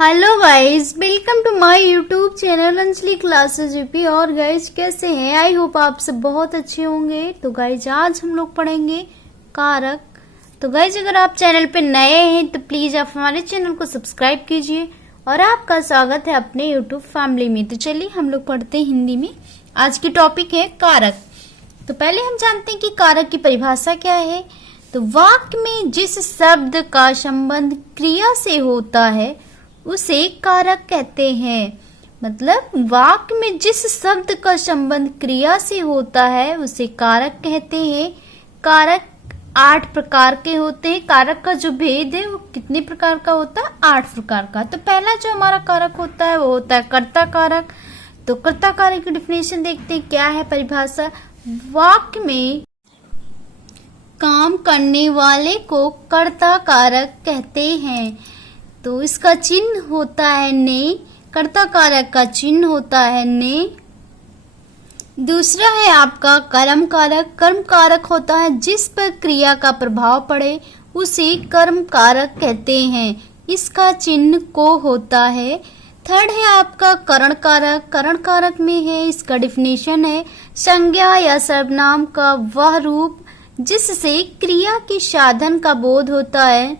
Hello guys, welcome to my YouTube channel Anjali classes UP. और guys कैसे हैं? I hope आप सब बहुत अच्छे होंगे। तो गाइस आज हम लोग पढ़ेंगे कारक। तो गाइस अगर आप चैनल पे नए हैं तो प्लीज आप हमारे चैनल को सब्सक्राइब कीजिए और आपका स्वागत है अपने यूट्यूब फैमिली में। तो चलिए हम लोग पढ़ते हैं हिंदी में। आज की टॉपिक है कारक। तो पहले हम जानते हैं कि कारक की परिभाषा क्या है। तो वाक्य में जिस शब्द का संबंध क्रिया से होता है उसे कारक कहते हैं। मतलब वाक्य में जिस शब्द का संबंध क्रिया से होता है उसे कारक कहते हैं। कारक 8 प्रकार के होते हैं। कारक का जो भेद है वो कितने प्रकार का होता है? 8 प्रकार का। तो पहला जो हमारा कारक होता है वो होता है कर्ता कारक। तो कर्ता कारक की डिफिनेशन देखते हैं, क्या है परिभाषा। वाक्य में काम करने वाले को कर्ता कारक कहते हैं। तो इसका चिन्ह होता है ने। कर्ता कारक का चिन्ह होता है ने। दूसरा है आपका कर्म कारक। कर्म कारक होता है जिस पर क्रिया का प्रभाव पड़े उसे कर्म कारक कहते हैं। इसका चिन्ह को होता है। थर्ड है आपका करण कारक। करण कारक में है, इसका डिफिनेशन है संज्ञा या सर्वनाम का वह रूप जिससे क्रिया के साधन का बोध होता है।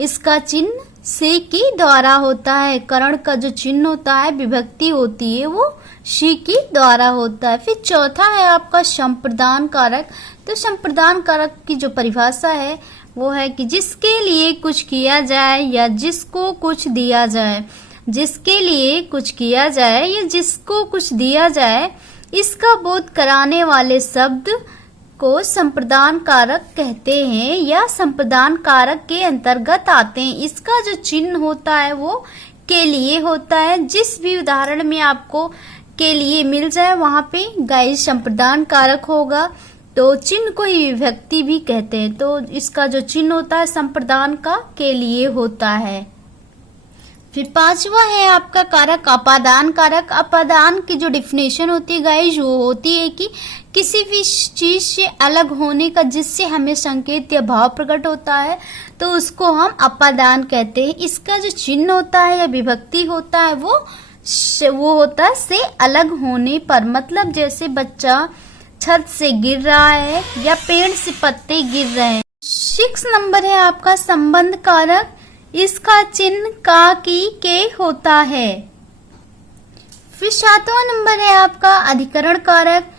इसका चिन्ह से के द्वारा होता है। करण का जो चिन्ह होता है, विभक्ति होती है, वो शी के द्वारा होता है। फिर चौथा है आपका संप्रदान कारक। तो संप्रदान कारक की जो परिभाषा है वो है कि जिसके लिए कुछ किया जाए या जिसको कुछ दिया जाए। जिसके लिए कुछ किया जाए या जिसको कुछ दिया जाए, इसका बोध कराने वाले शब्द को संप्रदान कारक कहते हैं या संप्रदान कारक के अंतर्गत आते हैं। इसका जो चिन्ह होता है वो के लिए होता है। जिस भी उदाहरण में आपको के लिए मिल जाए वहां पे गाइस संप्रदान कारक होगा। तो चिन्ह को ही विभक्ति भी कहते हैं। तो इसका जो चिन्ह होता है संप्रदान का के लिए होता है। फिर पांचवा है आपका कारक अपादान कारक। अपादान की जो डिफिनेशन होती है गाइस वो होती है कि किसी भी चीज से अलग होने का जिससे हमें संकेत या भाव प्रकट होता है तो उसको हम अपादान कहते हैं। इसका जो चिन्ह होता है या विभक्ति होता है वो होता है से अलग होने पर। मतलब जैसे बच्चा छत से गिर रहा है या पेड़ से पत्ते गिर रहे हैं। 6 नंबर है आपका संबंध कारक। इसका चिन्ह का की के होता है। फिर 7वां नंबर है आपका अधिकरण कारक।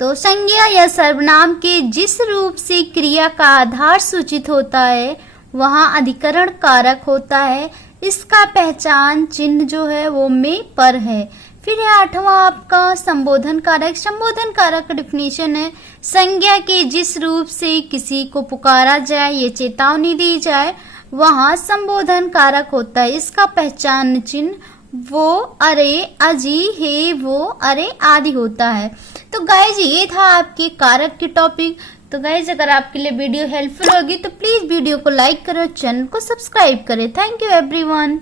तो संज्ञा या सर्वनाम के जिस रूप से क्रिया का आधार सूचित होता है वहां अधिकरण कारक होता है। इसका पहचान चिन्ह जो है वो में पर है। फिर है 8वां आपका संबोधन कारक। संबोधन कारक का डिफिनेशन है संज्ञा के जिस रूप से किसी को पुकारा जाए या चेतावनी दी जाए वहां संबोधन कारक होता है। इसका पहचान चिन्ह वो, अरे, अजी, हे, वो, अरे आदि होता है। तो गाइज ये था आपके कारक की टॉपिक। तो गाइज अगर आपके लिए वीडियो हेल्पफुल होगी तो प्लीज वीडियो को लाइक करें और चैनल को सब्सक्राइब करें। Thank you everyone.